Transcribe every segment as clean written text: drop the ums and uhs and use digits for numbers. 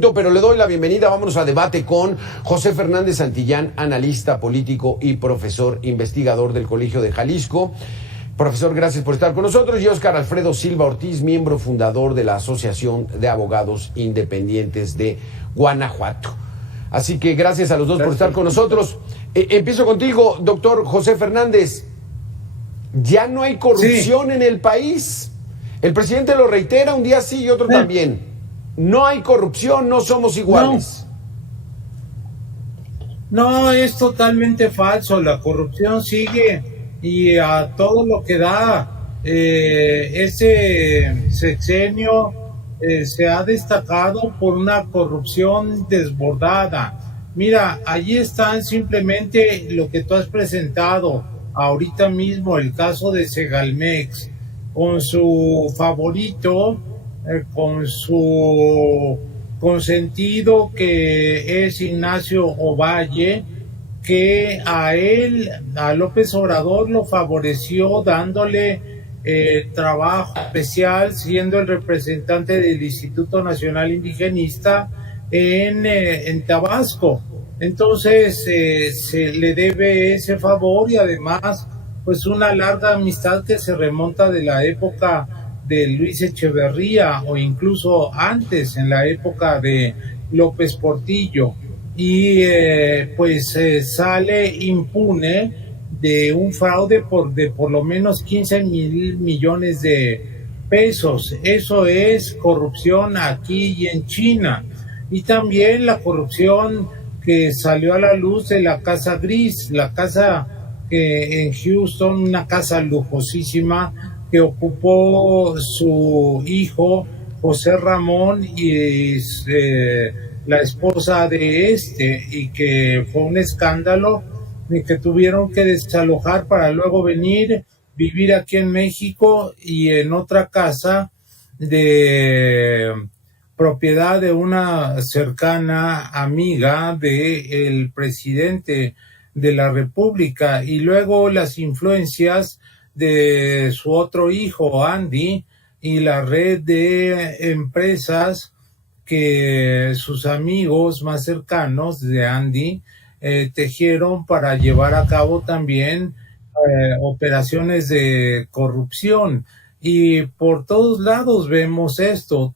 Pero le doy la bienvenida, vámonos a debate con José Fernández Santillán, analista político y profesor investigador del Colegio de Jalisco. Profesor, gracias por estar con nosotros. Y Óscar Alfredo Silva Ortiz, miembro fundador de la Asociación de Abogados Independientes de Guanajuato. Así que gracias a los dos por estar con nosotros. Empiezo contigo, doctor José Fernández. ¿Ya no hay corrupción en el país? El presidente lo reitera un día sí y otro también. No hay corrupción, no somos iguales. No, es totalmente falso. La corrupción sigue y a todo lo que da. Ese sexenio se ha destacado por una corrupción desbordada. Mira, allí están simplemente lo que tú has presentado ahorita mismo, el caso de Segalmex, con su favorito, con su consentido, que es Ignacio Ovalle, que a López Obrador lo favoreció dándole trabajo especial, siendo el representante del Instituto Nacional Indigenista en Tabasco. Entonces se le debe ese favor y además pues una larga amistad que se remonta de la época de Luis Echeverría o incluso antes, en la época de López Portillo, y sale impune de un fraude de por lo menos 15,000 millones de pesos. Eso es corrupción aquí y en China. Y también la corrupción que salió a la luz de la Casa Gris, la casa en Houston, una casa lujosísima que ocupó su hijo José Ramón y la esposa de y que fue un escándalo y que tuvieron que desalojar para luego venir vivir aquí en México y en otra casa de propiedad de una cercana amiga del presidente de la República, y luego las influencias de su otro hijo, Andy, y la red de empresas que sus amigos más cercanos de Andy tejieron para llevar a cabo también operaciones de corrupción. Y por todos lados vemos esto.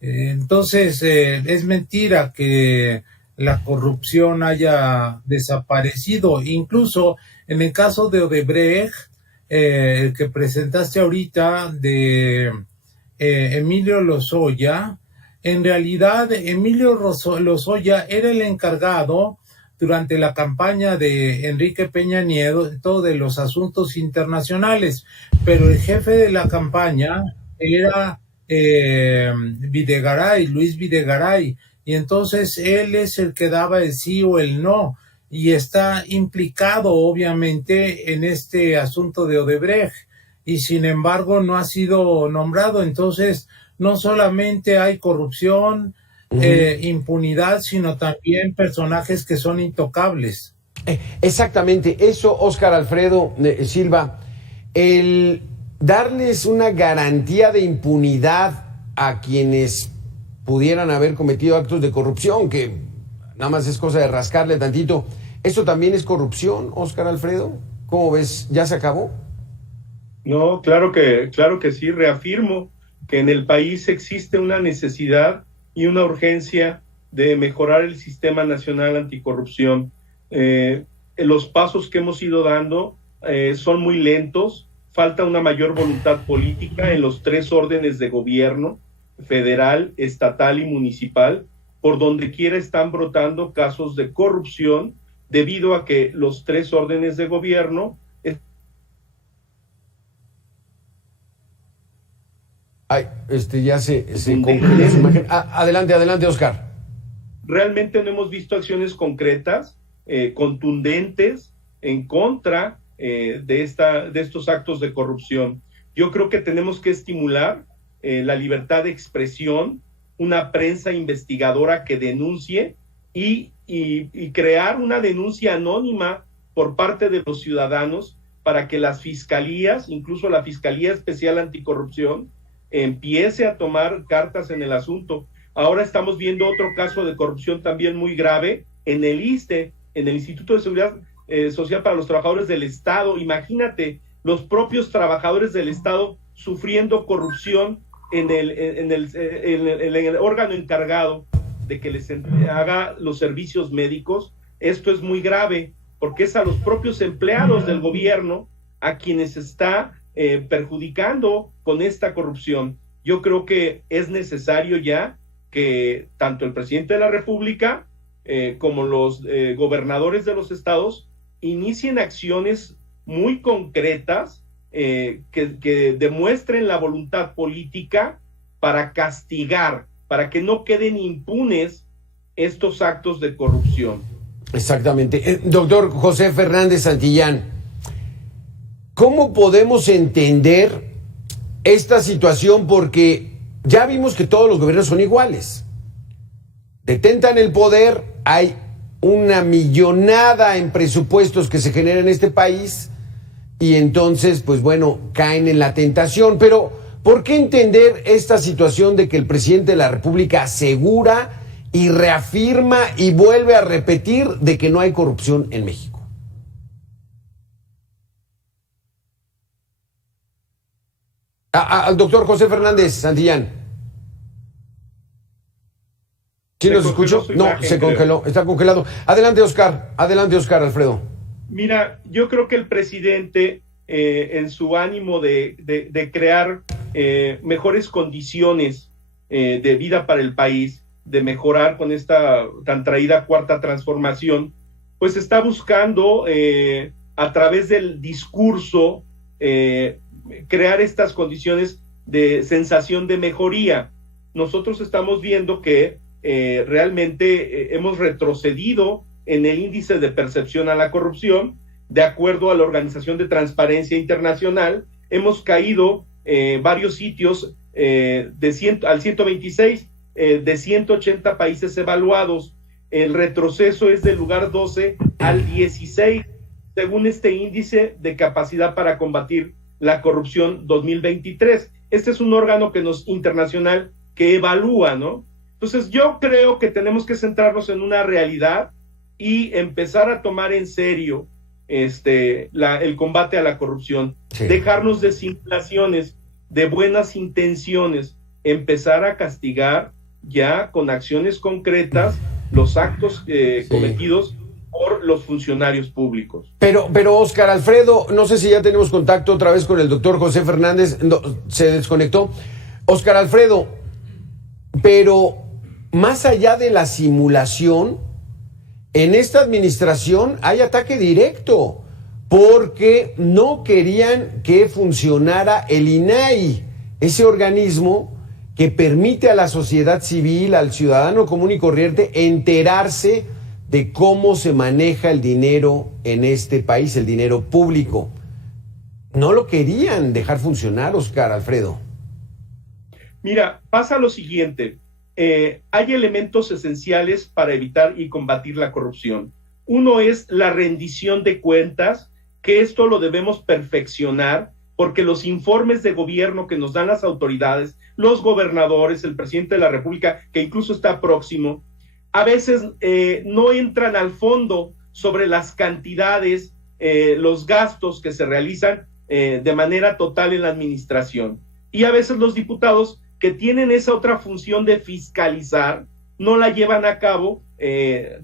Entonces, es mentira que la corrupción haya desaparecido. Incluso en el caso de Odebrecht, el que presentaste ahorita de Emilio Lozoya, en realidad Emilio Lozoya era el encargado durante la campaña de Enrique Peña Nieto de los asuntos internacionales, pero el jefe de la campaña era Videgaray, Luis Videgaray, y entonces él es el que daba el sí o el no, y está implicado obviamente en este asunto de Odebrecht, y sin embargo no ha sido nombrado. Entonces no solamente hay corrupción, impunidad, sino también personajes que son intocables. Exactamente, eso, Óscar Alfredo Silva, el darles una garantía de impunidad a quienes pudieran haber cometido actos de corrupción, que nada más es cosa de rascarle tantito, ¿eso también es corrupción, Óscar Alfredo? ¿Cómo ves? ¿Ya se acabó? No, claro que sí. Reafirmo que en el país existe una necesidad y una urgencia de mejorar el sistema nacional anticorrupción. Los pasos que hemos ido dando son muy lentos, falta una mayor voluntad política en los tres órdenes de gobierno, federal, estatal y municipal. Por donde quiera están brotando casos de corrupción debido a que los tres órdenes de gobierno ya se concluye su imagen. Adelante, Óscar. Realmente no hemos visto acciones concretas, contundentes, en contra de estos actos de corrupción. Yo creo que tenemos que estimular la libertad de expresión, una prensa investigadora que denuncie y crear una denuncia anónima por parte de los ciudadanos para que las fiscalías, incluso la Fiscalía Especial Anticorrupción, empiece a tomar cartas en el asunto, Ahora estamos viendo otro caso de corrupción también muy grave en el ISSSTE, en el Instituto de Seguridad Social para los Trabajadores del Estado. Imagínate, los propios trabajadores del Estado sufriendo corrupción en el órgano encargado de que les haga los servicios médicos. Esto es muy grave, porque es a los propios empleados del gobierno a quienes está perjudicando con esta corrupción. Yo creo que es necesario ya que tanto el presidente de la República como los gobernadores de los estados inicien acciones muy concretas que demuestren la voluntad política para castigar, para que no queden impunes estos actos de corrupción. Exactamente. Doctor José Fernández Santillán, ¿cómo podemos entender esta situación? Porque ya vimos que todos los gobiernos son iguales. Detentan el poder, hay una millonada en presupuestos que se generan en este país y entonces, pues bueno, caen en la tentación. Pero, ¿por qué entender esta situación de que el presidente de la República asegura y reafirma y vuelve a repetir de que no hay corrupción en México? Al doctor José Fernández Santillán. ¿Sí nos escuchó? No, se congeló, está congelado. Adelante, Oscar. Adelante, Oscar Alfredo. Mira, yo creo que el presidente, en su ánimo de crear mejores condiciones de vida para el país, de mejorar con esta tan traída cuarta transformación, pues está buscando a través del discurso crear estas condiciones de sensación de mejoría. Nosotros estamos viendo que realmente hemos retrocedido en el índice de percepción a la corrupción. De acuerdo a la Organización de Transparencia Internacional, hemos caído varios sitios al 126 de 180 países evaluados. El retroceso es del lugar 12 al 16, según este índice de capacidad para combatir la corrupción 2023. Este es un órgano internacional que evalúa, ¿no? Entonces yo creo que tenemos que centrarnos en una realidad y empezar a tomar en serio el combate a la corrupción, sí. Dejarnos de simulaciones, de buenas intenciones, empezar a castigar ya con acciones concretas los actos sí. cometidos por los funcionarios públicos. Pero Óscar Alfredo, no sé si ya tenemos contacto otra vez con el doctor José Fernández, no, se desconectó. Óscar Alfredo, pero más allá de la simulación, en esta administración hay ataque directo, porque no querían que funcionara el INAI, ese organismo que permite a la sociedad civil, al ciudadano común y corriente, enterarse de cómo se maneja el dinero en este país, el dinero público. No lo querían dejar funcionar, Óscar Alfredo. Mira, pasa lo siguiente. Hay elementos esenciales para evitar y combatir la corrupción. Uno es la rendición de cuentas, que esto lo debemos perfeccionar, porque los informes de gobierno que nos dan las autoridades, los gobernadores, el presidente de la República, que incluso está próximo, a veces no entran al fondo sobre las cantidades, los gastos que se realizan de manera total en la administración. Y a veces los diputados que tienen esa otra función de fiscalizar, no la llevan a cabo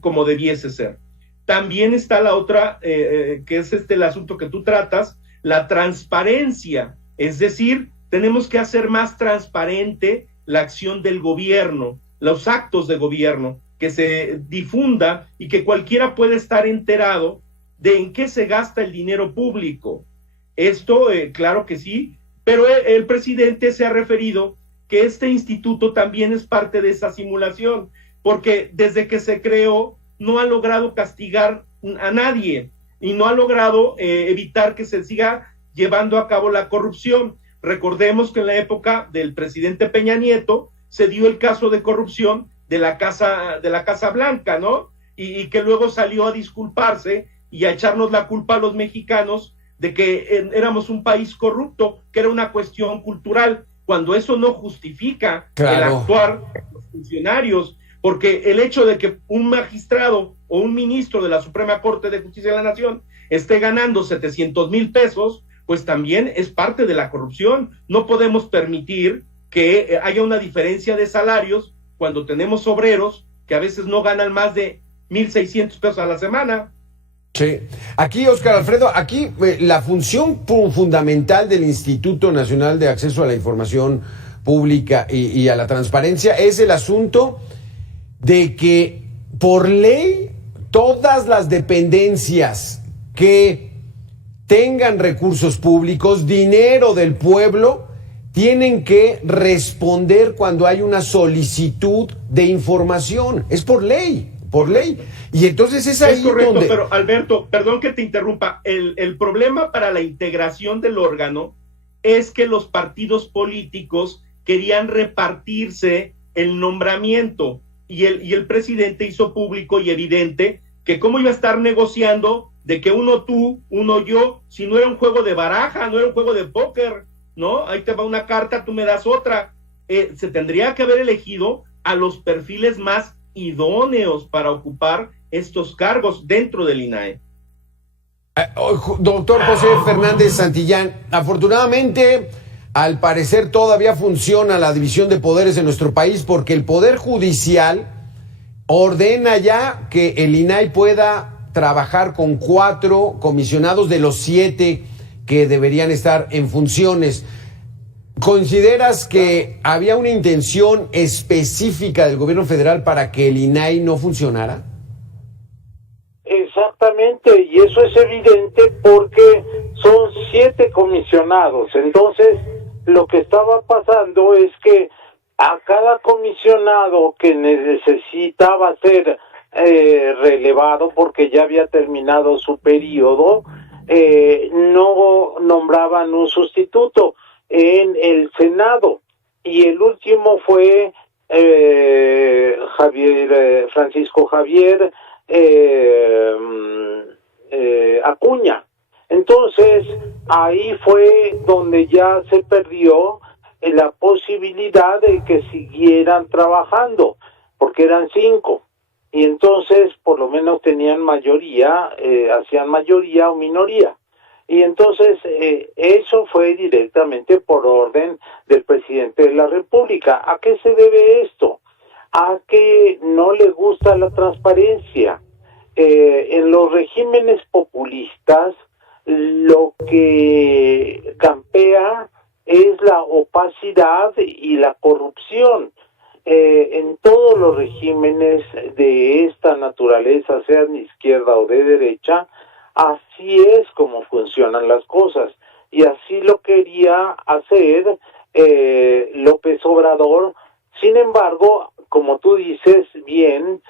como debiese ser. También está la otra, que es el asunto que tú tratas, la transparencia. Es decir, tenemos que hacer más transparente la acción del gobierno, los actos de gobierno, que se difunda y que cualquiera pueda estar enterado de en qué se gasta el dinero público. Esto, claro que sí, pero el presidente se ha referido que este instituto también es parte de esa simulación, porque desde que se creó no ha logrado castigar a nadie y no ha logrado evitar que se siga llevando a cabo la corrupción. Recordemos que en la época del presidente Peña Nieto se dio el caso de corrupción de la Casa Blanca, ¿no? Y que luego salió a disculparse y a echarnos la culpa a los mexicanos de que éramos un país corrupto, que era una cuestión cultural, cuando eso no justifica el actuar de los funcionarios, porque el hecho de que un magistrado o un ministro de la Suprema Corte de Justicia de la Nación esté ganando 700,000 pesos, pues también es parte de la corrupción. No podemos permitir que haya una diferencia de salarios cuando tenemos obreros que a veces no ganan más de 1,600 pesos a la semana. Sí. Aquí, Óscar Alfredo, aquí la función fundamental del Instituto Nacional de Acceso a la Información Pública y a la transparencia es el asunto de que por ley todas las dependencias que tengan recursos públicos, dinero del pueblo, tienen que responder cuando hay una solicitud de información. Es por ley. Por ley. Y entonces es ahí correcto, donde... pero Alberto, perdón que te interrumpa, el problema para la integración del órgano es que los partidos políticos querían repartirse el nombramiento y el presidente hizo público y evidente que cómo iba a estar negociando de que uno tú, uno yo, si no era un juego de baraja, no era un juego de póker, ¿no? Ahí te va una carta, tú me das otra. Se tendría que haber elegido a los perfiles más idóneos para ocupar estos cargos dentro del INAI. Doctor José Fernández Santillán, afortunadamente, al parecer todavía funciona la división de poderes en nuestro país porque el Poder Judicial ordena ya que el INAI pueda trabajar con 4 comisionados de los 7 que deberían estar en funciones. ¿Consideras que había una intención específica del gobierno federal para que el INAI no funcionara? Exactamente, y eso es evidente porque son 7 comisionados. Entonces, lo que estaba pasando es que a cada comisionado que necesitaba ser relevado porque ya había terminado su periodo, no nombraban un sustituto en el Senado, y el último fue Francisco Javier Acuña. Entonces ahí fue donde ya se perdió la posibilidad de que siguieran trabajando, porque eran 5, y entonces por lo menos tenían mayoría, hacían mayoría o minoría. Y entonces eso fue directamente por orden del presidente de la República. ¿A qué se debe esto? A que no le gusta la transparencia. En los regímenes populistas lo que campea es la opacidad y la corrupción. En todos los regímenes de esta naturaleza, sean de izquierda o de derecha, así es como funcionan las cosas, y así lo quería hacer López Obrador. Sin embargo, como tú dices bien,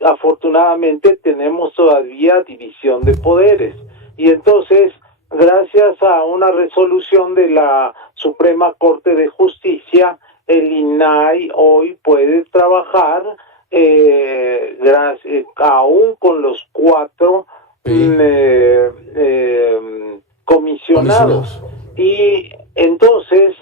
afortunadamente tenemos todavía división de poderes, y entonces, gracias a una resolución de la Suprema Corte de Justicia, el INAI hoy puede trabajar aún con los 4 comisionados. Y entonces,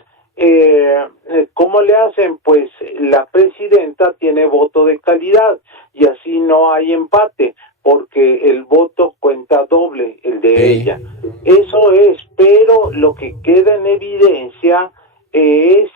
¿cómo le hacen? Pues la presidenta tiene voto de calidad y así no hay empate, porque el voto cuenta doble, el de ella. Eso es, pero lo que queda en evidencia es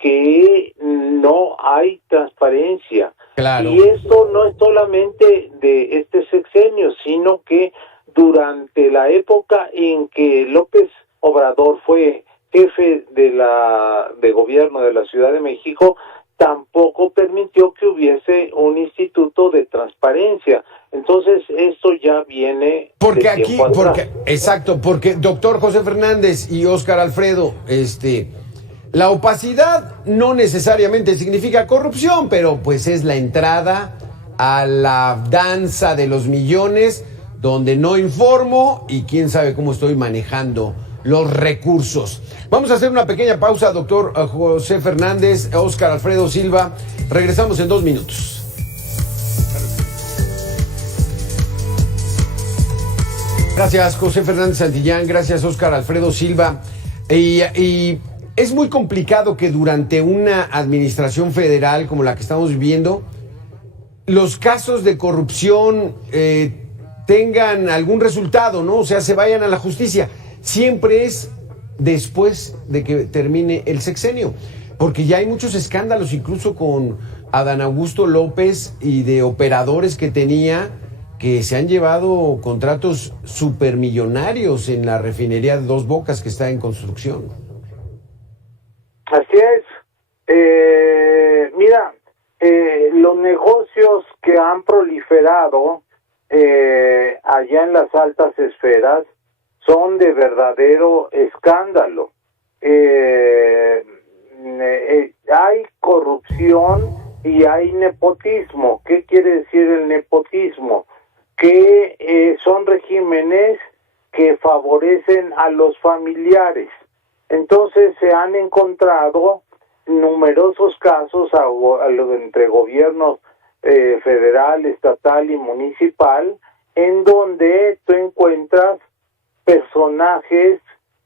que no hay transparencia. Claro. Y esto no es solamente de este sexenio, sino que durante la época en que López Obrador fue jefe de gobierno de la Ciudad de México, tampoco permitió que hubiese un instituto de transparencia. Entonces, esto ya viene porque de aquí, porque doctor José Fernández y Óscar Alfredo, la opacidad no necesariamente significa corrupción, pero pues es la entrada a la danza de los millones, donde no informo y quién sabe cómo estoy manejando los recursos. Vamos a hacer una pequeña pausa, doctor José Fernández, Óscar Alfredo Silva. Regresamos en 2 minutos. Gracias, José Fernández Santillán. Gracias, Óscar Alfredo Silva. Y es muy complicado que durante una administración federal como la que estamos viviendo, los casos de corrupción tengan algún resultado, ¿no? O sea, se vayan a la justicia. Siempre es después de que termine el sexenio, porque ya hay muchos escándalos, incluso con Adán Augusto López y de operadores que tenía, que se han llevado contratos supermillonarios en la refinería de Dos Bocas que está en construcción. Así es. Mira, los negocios que han proliferado allá en las altas esferas son de verdadero escándalo. Hay corrupción y hay nepotismo. ¿Qué quiere decir el nepotismo? Que son regímenes que favorecen a los familiares. Entonces se han encontrado numerosos casos entre gobiernos federal, estatal y municipal, en donde tú encuentras personajes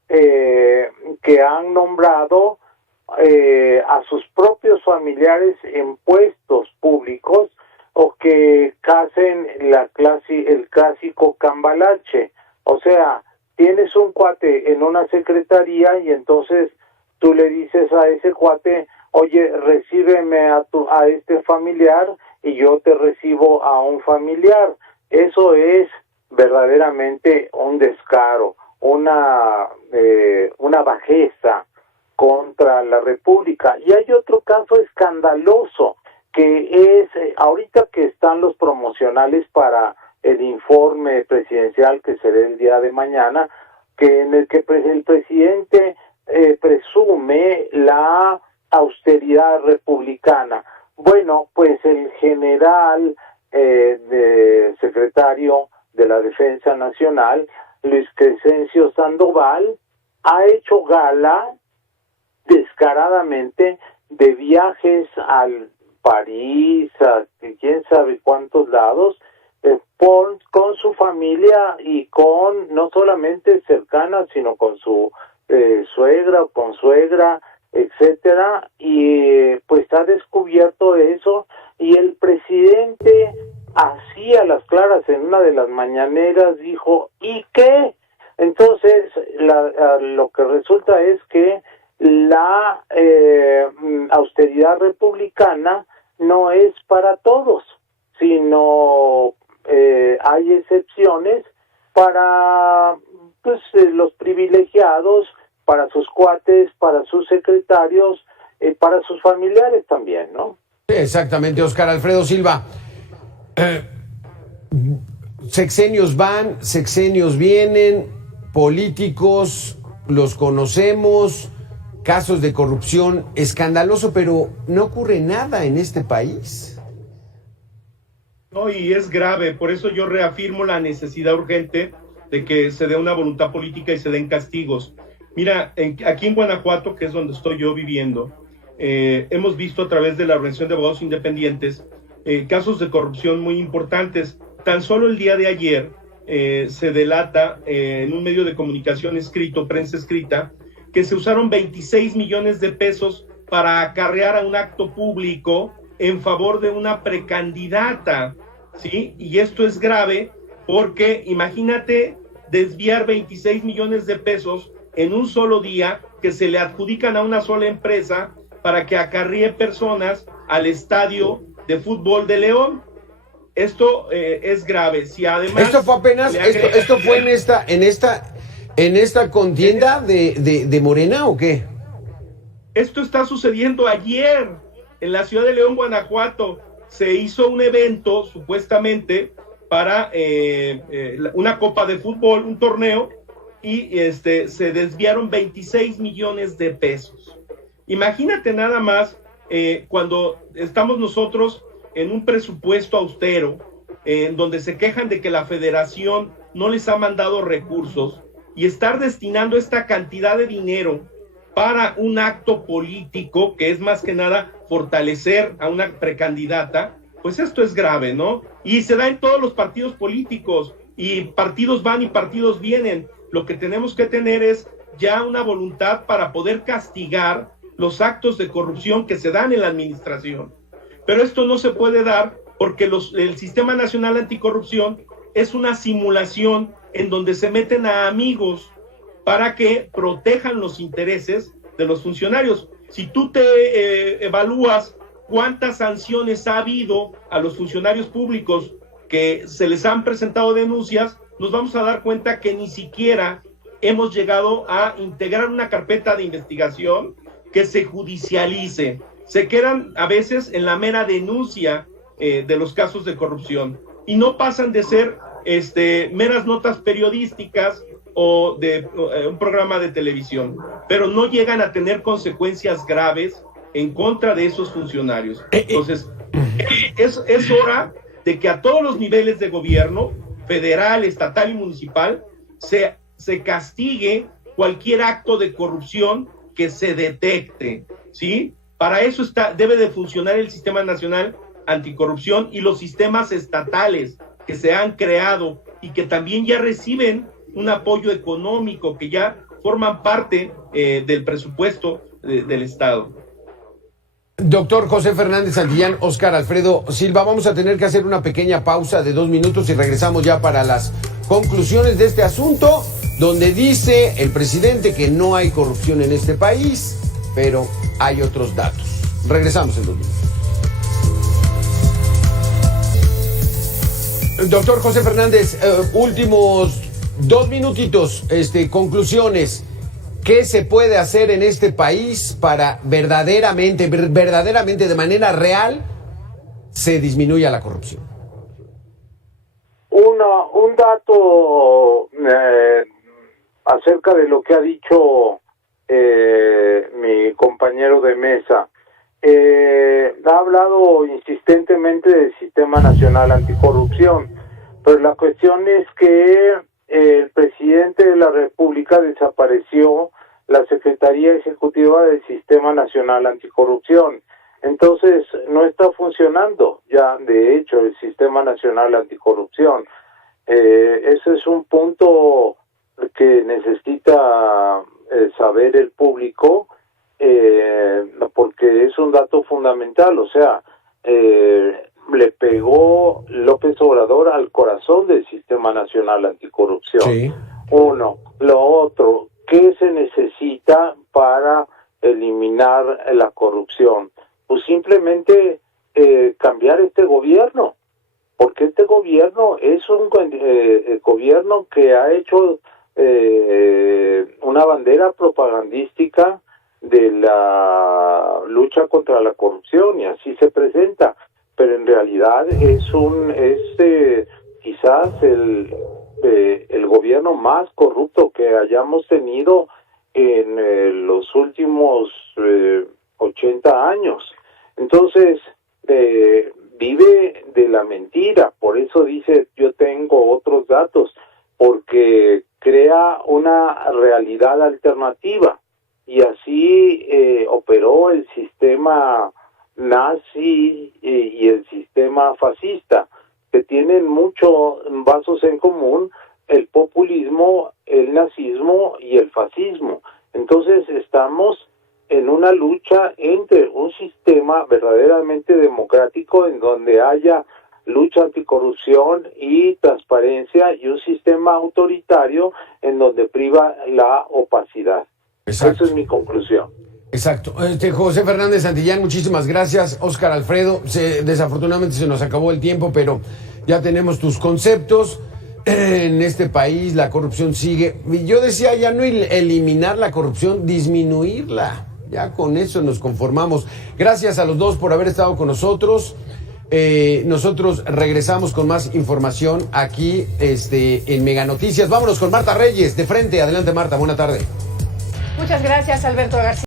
que han nombrado a sus propios familiares en puestos públicos, o que hacen el clásico cambalache. O sea, tienes un cuate en una secretaría y entonces tú le dices a ese cuate, oye, recíbeme a este familiar y yo te recibo a un familiar. Eso es verdaderamente un descaro, una bajeza contra la República. Y hay otro caso escandaloso, que es ahorita que están los promocionales para el informe presidencial que será el día de mañana, que en el que el presidente presume la austeridad republicana. Bueno, pues el general secretario de la Defensa Nacional, Luis Crescencio Sandoval, ha hecho gala descaradamente de viajes al París, a quién sabe cuántos lados, con su familia y con no solamente cercana, sino con su suegra o consuegra, etcétera, y pues ha descubierto eso, y el presidente así a las claras en una de las mañaneras dijo, ¿y qué? Entonces lo que resulta es que la austeridad republicana no es para todos, sino hay excepciones para los privilegiados, para sus cuates, para sus secretarios, para sus familiares también, ¿no? Exactamente, Óscar Alfredo Silva. Sexenios van, sexenios vienen, políticos los conocemos, casos de corrupción escandaloso, pero no ocurre nada en este país. No, y es grave, por eso yo reafirmo la necesidad urgente de que se dé una voluntad política y se den castigos. Mira, aquí en Guanajuato, que es donde estoy yo viviendo, hemos visto a través de la Organización de Abogados Independientes casos de corrupción muy importantes. Tan solo el día de ayer se delata en un medio de comunicación escrito, prensa escrita, que se usaron 26 millones de pesos para acarrear a un acto público en favor de una precandidata, ¿sí? Y esto es grave porque imagínate desviar 26 millones de pesos en un solo día que se le adjudican a una sola empresa para que acarríe personas al estadio de fútbol de León. Esto es grave. Si además esto fue apenas, esto fue en esta contienda de Morena, ¿o qué? Esto está sucediendo ayer en la ciudad de León, Guanajuato. Se hizo un evento supuestamente para una copa de fútbol, un torneo, y se desviaron 26 millones de pesos. Imagínate nada más cuando estamos nosotros en un presupuesto austero, en donde se quejan de que la federación no les ha mandado recursos, y estar destinando esta cantidad de dinero para un acto político, que es más que nada fortalecer a una precandidata, pues esto es grave, ¿no? Y se da en todos los partidos políticos, y partidos van y partidos vienen. Lo que tenemos que tener es ya una voluntad para poder castigar los actos de corrupción que se dan en la administración. Pero esto no se puede dar porque el Sistema Nacional Anticorrupción es una simulación en donde se meten a amigos para que protejan los intereses de los funcionarios. Si tú te evalúas cuántas sanciones ha habido a los funcionarios públicos que se les han presentado denuncias, nos vamos a dar cuenta que ni siquiera hemos llegado a integrar una carpeta de investigación que se judicialice. Se quedan a veces en la mera denuncia de los casos de corrupción y no pasan de ser meras notas periodísticas o de un programa de televisión, pero no llegan a tener consecuencias graves en contra de esos funcionarios. Entonces, es hora de que a todos los niveles de gobierno, federal, estatal y municipal, se castigue cualquier acto de corrupción que se detecte, ¿sí? Para eso debe de funcionar el Sistema Nacional Anticorrupción y los sistemas estatales que se han creado y que también ya reciben un apoyo económico, que ya forman parte del presupuesto del Estado. Doctor José Fernández Santillán, Óscar Alfredo Silva, vamos a tener que hacer una pequeña pausa de 2 minutos y regresamos ya para las conclusiones de este asunto, donde dice el presidente que no hay corrupción en este país, pero hay otros datos. Regresamos en 2 minutos. Doctor José Fernández, últimos 2 minutitos, conclusiones. ¿Qué se puede hacer en este país para verdaderamente, de manera real, se disminuya la corrupción? Un dato acerca de lo que ha dicho mi compañero de mesa. Ha hablado insistentemente del Sistema Nacional Anticorrupción, pero la cuestión es que el presidente de la República desapareció la Secretaría Ejecutiva del Sistema Nacional Anticorrupción. Entonces, no está funcionando ya, de hecho, el Sistema Nacional Anticorrupción. Ese es un punto que necesita saber el público, porque es un dato fundamental. O sea, le pegó López Obrador al corazón del Sistema Nacional Anticorrupción. Sí. Uno. Lo otro, ¿qué se necesita para eliminar la corrupción? Pues simplemente cambiar este gobierno, porque este gobierno es un gobierno que ha hecho una bandera propagandística de la lucha contra la corrupción, y así se presenta, pero en realidad es quizás el gobierno más corrupto que hayamos tenido en los últimos 80 años. Entonces, vive de la mentira, por eso dice yo tengo otros datos, porque crea una realidad alternativa, y así operó el sistema nazi y el sistema fascista, que tienen muchos vasos en común: el populismo, el nazismo y el fascismo. Entonces estamos en una lucha entre un sistema verdaderamente democrático, en donde haya lucha anticorrupción y transparencia, y un sistema autoritario en donde priva la opacidad. Exacto. Esa es mi conclusión. Exacto. José Fernández Santillán, muchísimas gracias. Óscar Alfredo, desafortunadamente se nos acabó el tiempo, pero ya tenemos tus conceptos. En este país la corrupción sigue. Yo decía ya no eliminar la corrupción, disminuirla. Ya con eso nos conformamos. Gracias a los dos por haber estado con nosotros. Nosotros regresamos con más información aquí en Mega Noticias. Vámonos con Marta Reyes, de frente. Adelante, Marta, buena tarde. Muchas gracias, Alberto García.